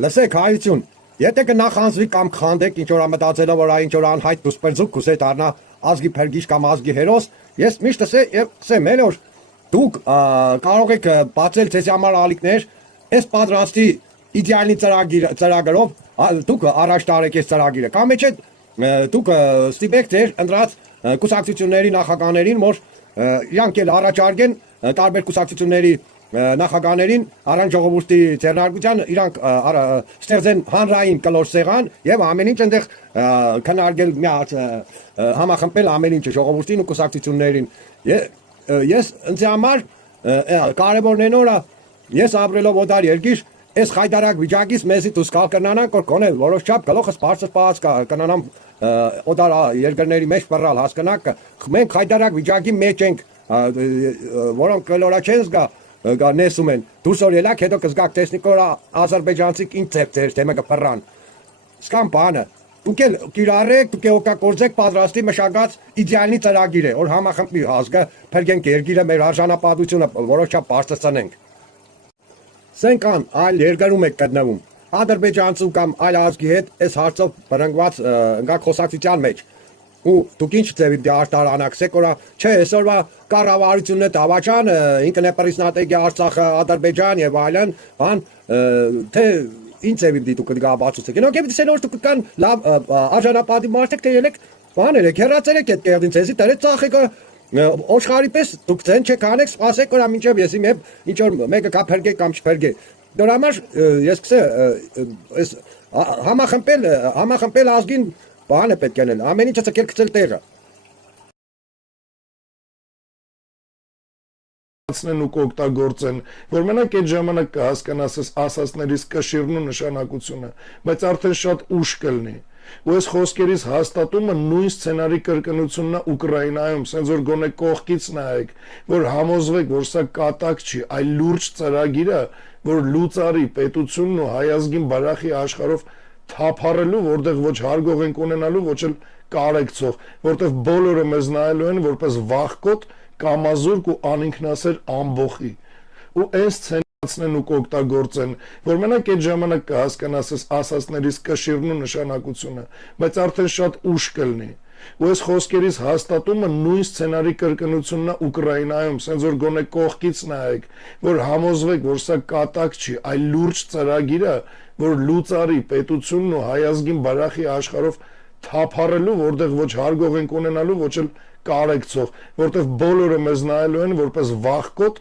Լսեք, հայություն, եթե կնախանձվի կամ քանդեք ինչ որ մտածելով որ այն ինչ որ անհայտ դուսպերձուկ կուզե դառնա ազգի փրկիչ կամ ազգի հերոս, ես միշտ ասեմ որ դուք կարող եք բացել ձեզ համար ալիքներ, այս պատրաստի իդեալի ծրագրով դուք առաջ տարեք այս ծրագիրը, կամ մեջ դուք ստիպեք ձեր ընտրած կուսակցությունների նախագահներին, որ իրանք էլ առաջարկեն տարբեր կուսակցությունների նախագահներին առանց ժողովրդի ձեռնարկության իրանք ստեղծեն հանրային կլոր սեղան եւ ամեն ինչ այնտեղ քննարկել համախմբել ամեն ինչը ժողովրդին ու կուսակցություններին ես ինձ համար կարևորն է նորա ես ապրելով օտար երկիր այս խայտարակ վիճակից մեզի դուրս կգնանանք որ կոնե որոշ չափ գլուխս բարձր պահած կնանամ օտար երկրների մեջ բռալ հասկանաք մենք խայտարակ վիճակի մեջ ենք որոնք կլորա չեն զգա նեսում են դուրս որ ելակ հետո կզգաք տեսնիկ որ ադրբեջանցիք ինչ ձեր թեմը կփռան սկամ բանը դուք էլ կիրառեք դուք օգտագործեք պատրաստի մշակած իդեալի ծրագիր է որ համախմբի ազգը փրկենք երկիրը մեր արժանապատվությունը որոշ չափ բարձրացնենք սենքան այլ երկրում եք գտնվում ադրբեջանցու կամ այլ ազգի հետ այս հարցով բռնկված ընկա խոսակցության մեջ ու դուք ինչ ձևի արտարանաքսեք որ չէ այսօրվա կառավարությունը դավաճան ինքն է պրիսնատեգի Արցախը Ադրբեջան եւ այլն բան թե ինչ ձևի դուք կգաբացուցեք ինոք դեսել որ դուք կան լավ արժանապատի մարդիկ թե ելեք բաներ եք հեռացել եք այդ տեղին ցեզի դեր ծախեք օշխարի պես դուք ցեն չեք անեք սպասեք որ ամինչեւ եսի մեկ ինչ որ մեկը կա փրկե կամ չփրկե դրա համար ես կսե այս համախմբել ազգին բան է պետք է անել ամեն ինչը ցկել գցել տեղը ու կօգտագործեն, որ մենակ այդ ժամանակ կհասկանաս ասածներից կշիռն ու նշանակությունը, բայց արդեն շատ ուշ կլինի։ Ու այս խոսքերից հաստատումը նույն սցենարի կրկնությունն է Ուկրաինայում, սենց որ գոնե կողքից նայեք, որ համոզվեք, որ սա կատակ չի, այլ լուրջ ծրագիր է, որ լուծարի պետությունն ու հայ ազգին բարախի աշխարհով թափառելու, որտեղ ոչ հարգող ենք ունենալու, ոչ էլ կարեկցող, որտեղ բոլորը մեզ նայելու են որպես վախկոտ կամազուրկ ու անինքնասեր ամբոխի ու այս ցենցնեն ու կօգտագործեն որ մենակ այդ ժամանակ կհասկանաս ասածներից կշիռն ու նշանակությունը բայց արդեն շատ ուշ կլինի ու այս խոսքերից հաստատումը նույն սցենարի կրկնությունն է Ուկրաինայում սենց որ գոնե կողքից նայեք որ համոզվեք որ սա կատակ չի այլ լուրջ ծրագիր է որ լուծարի պետությունն ու հայ ազգին բարախի աշխարհով թափառելու որտեղ ոչ հարգող ենք ունենալու ոչ էլ կարեկցող որտեղ բոլորը մեզ նայելու են որպես վախկոտ